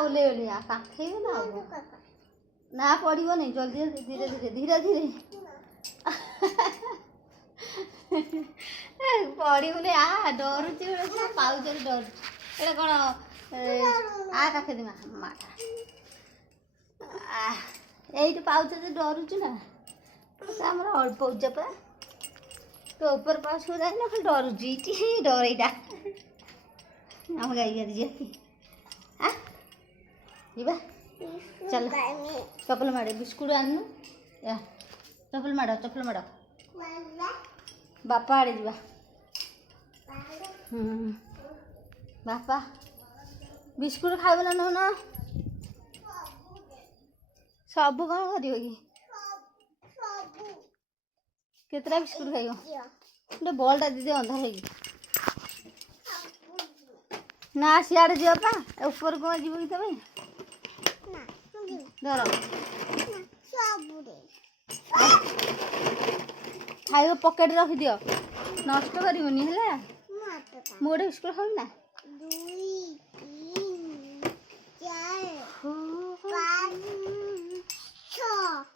ओले ओले काखेब ना ना पड़ो नहीं जल्दी धीरे धीरे धीरे धीरे पड़ोने आ डरुची पाउच डर एटा कौन आ काखे दी माँ ये पाउच डरुचु ना आम अल्प उच्चपा तो ऊपर पास हो जाए ना खाली डरुची डर यहाँ आम गाई गाड़ी हाँ जीवा चल चपल माड़ बिस्कुट आनु चपल माड़ बापा आड़े जा बापा बिस्कुट खाइब ना नुह ना सब कौन कर केतटा बिस्कुट खाइब गोटे बल्टा दीदी अंधार हो ना सियाड़े जीपा ऊपर कौन जीव कि तमें धर खाइब पकेट रखी दियो नष्ट करनी है मोटे बिस्कुट खाऊ ना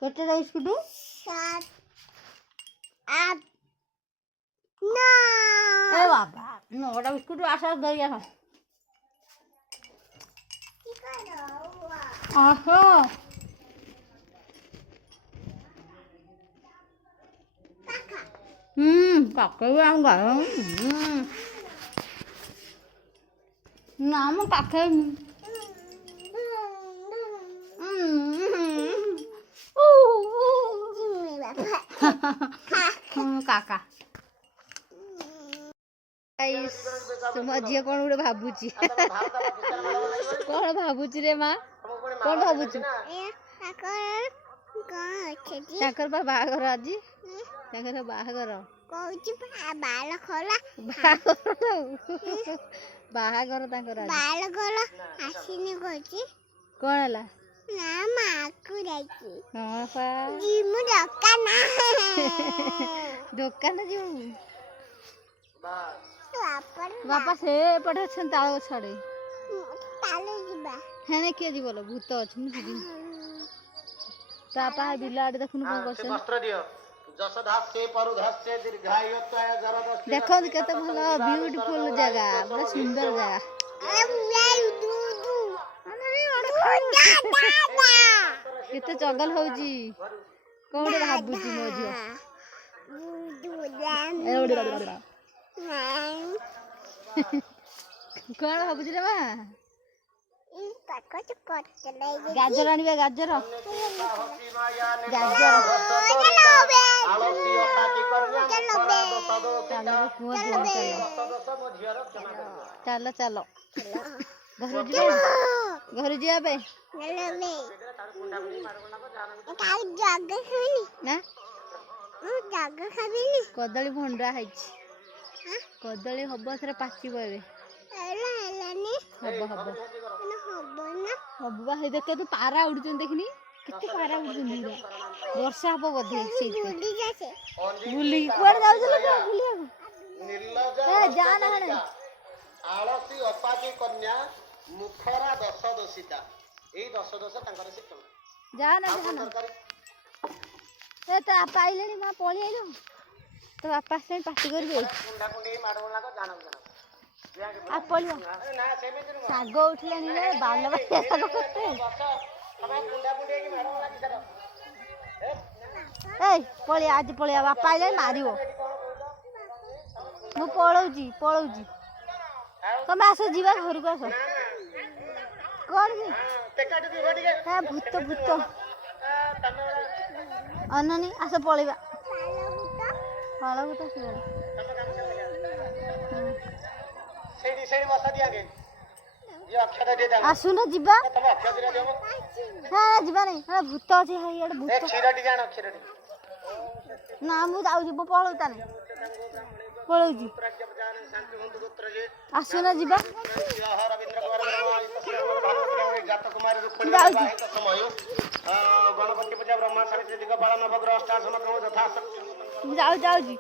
केटा बिस्कुट ए बाबा 9टा बिस्कुट आशा दई आस काके आम घर ना मैं काके काका तुम झी कौन गोटे भावुची कौन भावुची रे माँ कौन भावुचु ताकर बाहागर आज ताकर बाहागर बाहागर ताकर कौन है दुकान जी बापा से पटे ताल छड़े हेने किए जी बोलो भूत अच्छे मुझे तापा बिल आड़े देखुन कौन कर देखो केते भल ब्यूटीफुल जगह बड़ा सुंदर जगह केते जंगल होउची कोडे भाबुची मो झियो कौन भाबुची रे माँ गाजर आनिबे गाजर गाजर चलो चलो घर जाबे कदली भंडा है कदली हम से पाचिब हम देख तू पारा उड़ देखनी केते पारा उड़ वर्षा हम बोधे बुली कुआड़ जाना आलसी अपाकी कन्या मुखरा दश दोषिता यही 10 दोष तांकर शिक्षण जाना ए तो आप आइले माँ पलि आइल तो बापा से पार्टी करबे कुंडा कुंडी माडो लाग जाना आप पलि साग उठले नी बाल बाया साग करते कुंडा कुंडी की माडो लागी सर ए पलि आज पलि बापा आइले मारिबो मु पळौजी तमे आस जीवा घर को आस कौन भूत भूत अननी आस पलैबा फल भूत आसुन जीवा हाँ जीवा नहीं भूत अच्छे भूत ना मुझे पलौता नहीं पलौजी आसुना जीवा गणपति पूजा ब्रह्मा सावित्री दिगपाल नवग्रह अष्टादश यथा जाऊँ